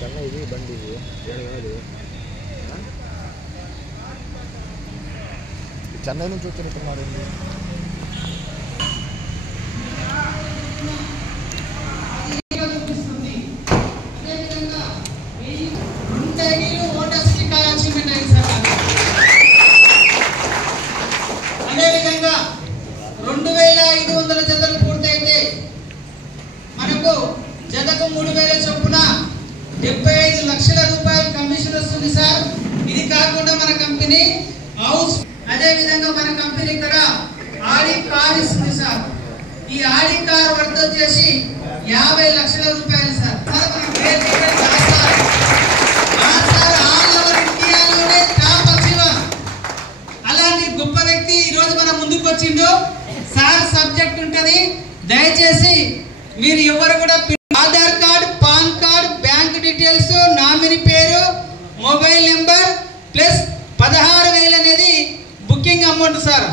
చెన్నై ఇది బండి ఇది కాదు చెన్నై నుంచి వచ్చినట్టున్నారు అదేవిధంగా 2500 జతలు పూర్తయితే మనకు జతకు 3000 చొప్పున 75 లక్షల రూపాయల కమిషన్ వస్తుంది సార్. ఇది కాకుండా మన కంపెనీ హౌస్ అదేవిధంగా మన కంపెనీ ఇక్కడ ఆడి కార్ ఇస్తుంది సార్. ఈ ఆడి కార్ వర్త్ వచ్చేసి 50 లక్షల రూపాయలు సార్. అలాంటి గొప్ప వ్యక్తి ఈరోజు మన ముందుకు వచ్చిండు సార్. సబ్జెక్ట్ ఉంటుంది, దయచేసి మీరు ఎవరు కూడా Aadhaar card, pan card, bank details, nominee పేరు, మొబైల్ నెంబర్ ప్లస్ 16,000 అనేది బుకింగ్ అమౌంట్ సార్.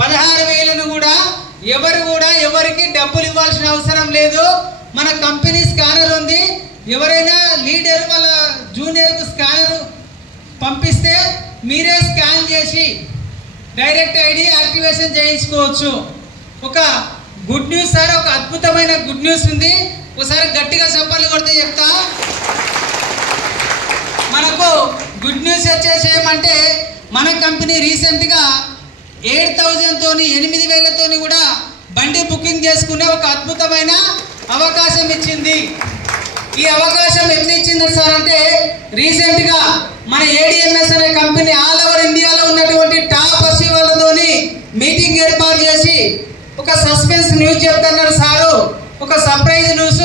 16,000ను కూడా ఎవరికి డబ్బులు ఇవ్వాల్సిన అవసరం లేదు. మన కంపెనీ స్కానర్ ఉంది. ఎవరైనా లీడర్ వాళ్ళ జూనియర్కు స్కానర్ పంపిస్తే మీరే స్కాన్ చేసి డైరెక్ట్ ఐడి యాక్టివేషన్ చేయించుకోవచ్చు. ఒక గుడ్ న్యూస్ సార్, ఒక అద్భుతమైన గుడ్ న్యూస్ ఉంది. ఒకసారి గట్టిగా చప్పట్లు కొడితే చెప్తా. మనకు గుడ్ న్యూస్ వచ్చేసి ఏమంటే మన కంపెనీ రీసెంట్గా 8,000తోని 8,000తోని కూడా బండి బుకింగ్ చేసుకునే ఒక అద్భుతమైన అవకాశం ఇచ్చింది. ఈ అవకాశం ఎట్లా ఇచ్చింది సార్ అంటే రీసెంట్గా మన ఏడిఎంఎస్ అనే కంపెనీ ఆల్ ఓవర్ ఇండియాలో ఉన్నటువంటి టాప్ వచ్చి వాళ్ళతోని మీటింగ్ ఏర్పాటు చేసి ఒక సస్పెన్స్ న్యూస్ చెప్తున్నారు సారు. ఒక సర్ప్రైజ్ న్యూస్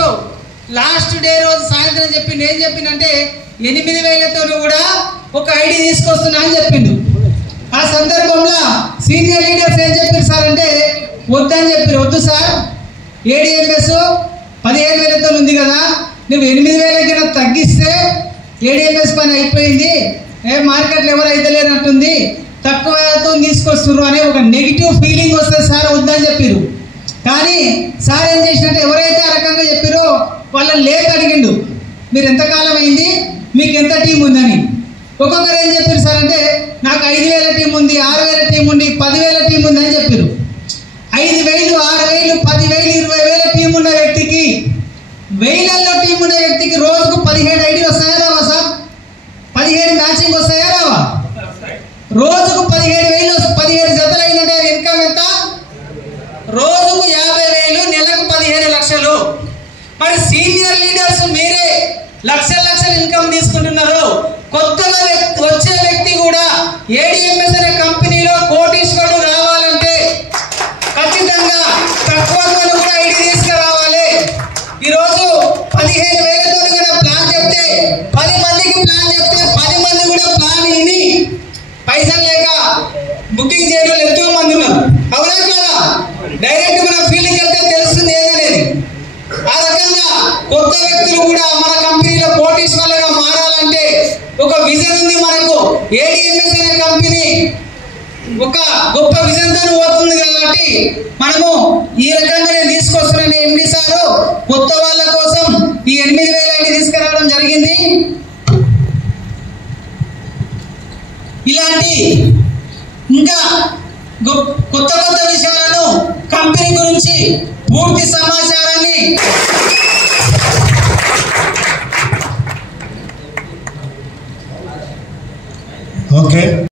లాస్ట్ డే రోజు సాయంత్రం చెప్పిండు. ఏం చెప్పిందంటే 8,000తో కూడా ఒక ఐడి తీసుకొస్తున్నా అని చెప్పిండు. ఆ సందర్భంలో సీనియర్ లీడర్స్ ఏం చెప్పారు సార్ అంటే వద్దని చెప్పారు. వద్దు సార్, ఏడిఎంఎస్ 15,000తో ఉంది కదా, నువ్వు 8,000కి తగ్గిస్తే ఏడిఎంఎస్ పని అయిపోయింది, మార్కెట్లో ఎవరు అయితే లేనట్టుంది, తక్కువతో తీసుకొస్తున్నారు అనే ఒక నెగిటివ్ ఫీలింగ్ వస్తుంది సార్, వద్దని చెప్పారు. కానీ సార్ ఏం చేసినట్టే ఎవరైతే ఆ రకంగా చెప్పారో వాళ్ళని లేక అడిగిండు, మీరు ఎంతకాలం అయింది, మీకు ఎంత టీం ఉందని. ఒక్కొక్కరు ఏం చెప్పారు సార్ అంటే నాకు 5,000 టీం ఉంది, 6,000 టీం ఉంది, 10,000 టీం ఉంది అని చెప్పారు. 5,000, 6,000, 10,000, 20,000 టీం ఉన్న వ్యక్తికి, 1000లో టీం ఉన్న వ్యక్తికి రోజుకు 17 ఐడీలు వస్తాయా రావా సార్? 17 మ్యాచింగ్ వస్తాయా రావా? రోజుకు 17,000 జతలు అయిందంటే ఇన్కమ్ ఎంత? రోజుకు 50,000, నెలకు 15 లక్షలు. మరి సీనియర్ లీడర్స్ మీరే లక్షల ఇన్కమ్ తీసుకుంటున్నారు. కొత్తగా వచ్చే వ్యక్తి కూడా ఏడిఎంఎస్ అనే కంపెనీలో కోటీశ్వరుడు రావాలంటే ఖచ్చితంగా తక్కువతో కూడా ఐడి తీసుకురావాలి. ఈరోజు 15,000తో కూడా ప్లాన్ చెప్తే 10 మందికి ప్లాన్ చెప్తే 10 మంది కూడా ప్లాన్ విని పైసలు లేక బుకింగ్ చేయడం ఎంతో మంది ఉన్నారు. అవునా కదా? డైరెక్ట్ మన ఫీల్డ్కి వెళ్తే తెలుస్తుంది ఏదనేది. ఆ రకంగా కొత్త వ్యక్తులు కూడా మన కంపెనీలో కోటీశ్వరులుగా మారాలంటే ఒక విజన్ ఉంది మనకు. ఏడిఎంఎస్ అనే కంపెనీ ఒక గొప్ప విజన్ తో పోతుంది కాబట్టి మనము ఈ రకంగా నేను తీసుకొస్తున్నాను. ఎండి సారు కొత్త వాళ్ళ కోసం ఈ 8,000 ఐడి తీసుకురావడం జరిగింది. ఇలాంటి ఇంకా కొత్త విషయాలను కంపెనీ గురించి పూర్తి సమాచారాన్ని ఓకే.